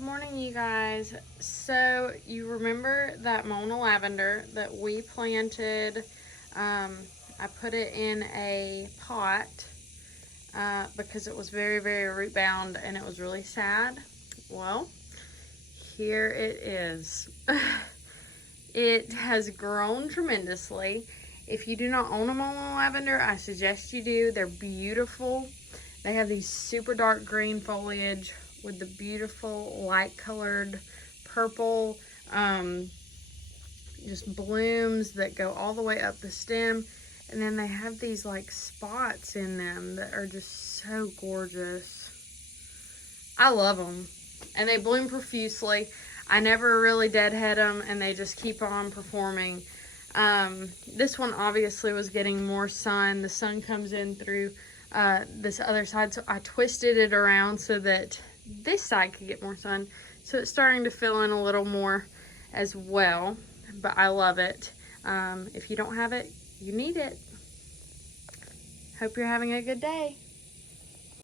Good morning, you guys. So you remember that Mona lavender that we planted? I put it in a pot because it was very, very root bound and it was really sad. Well, here it is. It has grown tremendously. If you do not own a Mona lavender, I suggest you do. They're beautiful. They have these super dark green foliage with the beautiful light colored purple just blooms that go all the way up the stem, and then they have these like spots in them that are just so gorgeous. I love them, and they bloom profusely. I never really deadhead them, and they just keep on performing. This one obviously was getting more sun. The sun comes in through this other side, so I twisted it around so that this side could get more sun. So it's starting to fill in a little more as well, but I love it. If you don't have it, you need it. Hope you're having a good day.